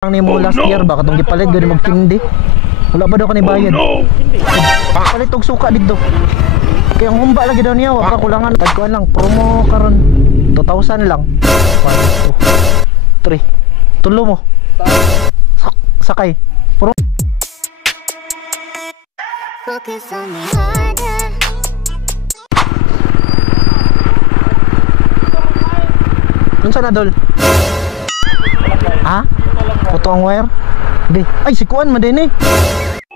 Ang ni mo last year ba katong gipalit gani magtindi. Wala pa daw ka ni bayad. Palit og suka dito. Kaya ang humba lagi daw niya, wa pa kulangan. Tagkuan lang promo karon 2,000 lang. 1 2 3. Tulo mo. Sakay. Promo. Focus on me harder. Unsa na dol? Ha? Puto ang wire? Di. Ay, si Kuan man din eh.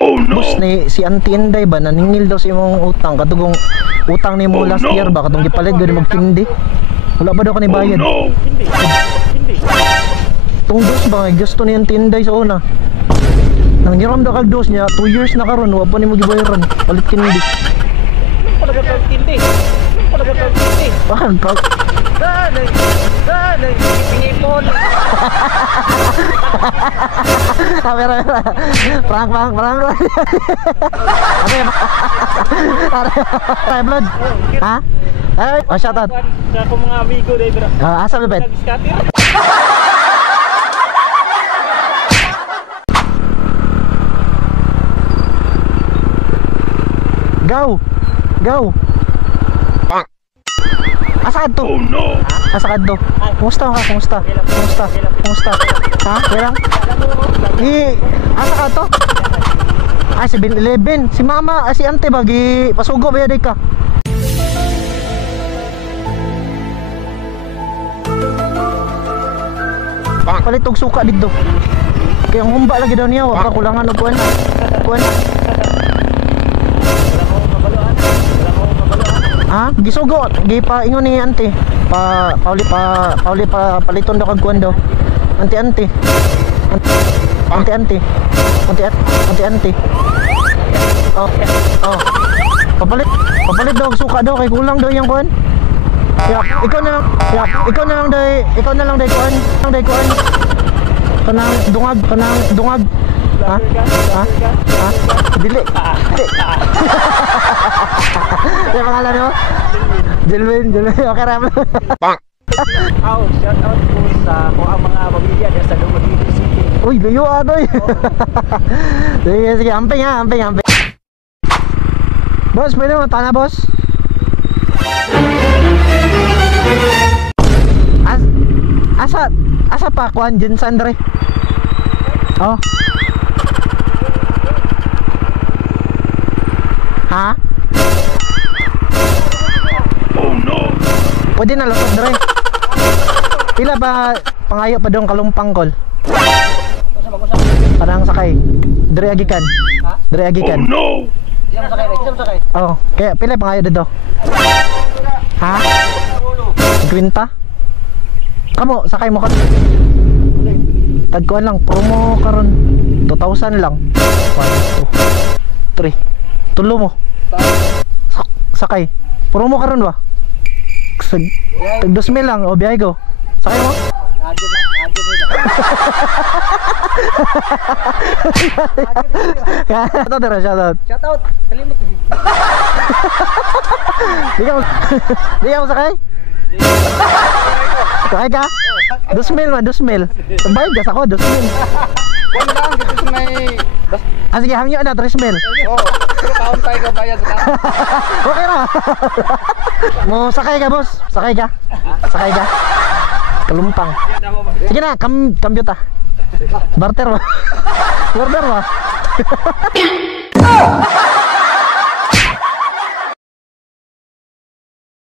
Oh no! Boss ni si Auntie Inday ba naningil daw sa imong utang katugong utang ni mo last year ba katong gipalit gani magtindi. Wala pa daw ka ni bayad. Oh no! Tung dos ba gusto ni Auntie Inday sa una. Nanghiram daw kag dos niya 2 years na karon wa pa nimo gibayaran. Palit kindi. Palaga tindi. Palaga tindi. Bahan pa. Pinipon. Kamera. Prank. Ay, blood. Ha? Ay, oh, shout out. Sa akong mga amigo dai bro. Asa bebet? Nag-scatter. Go. Asa ka to? Oh no! Asa ka to? Kumusta ka? Kumusta? Ha? Kailang? Asa ka to? Ay, 7-Eleven. Si mama, si ante ba? Pasugo ba yaday ka? Palit og suka dito. Kaya ang humba lagi daw niya, wa pa kulangan og kuan. Ha? Gisugo, pa ingon ni ante. Pauli paliton daw kag kuan daw. Ante. Oh. Papalit daw og suka daw kay kulang daw yang kuan. Ya, ikaw na lang day kuan. Kanang dungag. Ha? Dili. Yung pangalan mo? Jelwin. Okay, Ram. Shout out po sa ang mga pamilya diyan sa Dumaguete City. Uy, layo adoy. Sige, amping. Boss, pwede mo tana, boss? Asa pa kuan dyan sa Andre? Oh. Ha? Oh no! Pwede na lusot Dre. Pila ba pangayo pa dong kalumpang kol? Parang sakay. Dre agikan. Oh no! Kisam sakay. Oh, kaya pila pangayo dito? Ha? Kwinta? Kamo, sakay mo ka. Tagkuan lang, promo karon 2,000 lang. 1 2 3. Tulo mo. Sakay. Promo karon ba? Tag 2,000 lang o biyahe ko. Sakay mo? Shout out. Kalimot. Di ka mo sakay? Sakay ka? 2,000 man, 2,000. Bayad gas ako, 2,000. Kuan lang dito sa may Sige, hamyo na, 3,000. pero kaon tayo ka bayad sa taon. Okay na. Mo sakay ka, boss? Sakay ka? Kalumpang. Sige na, cambio ta. Barter ba?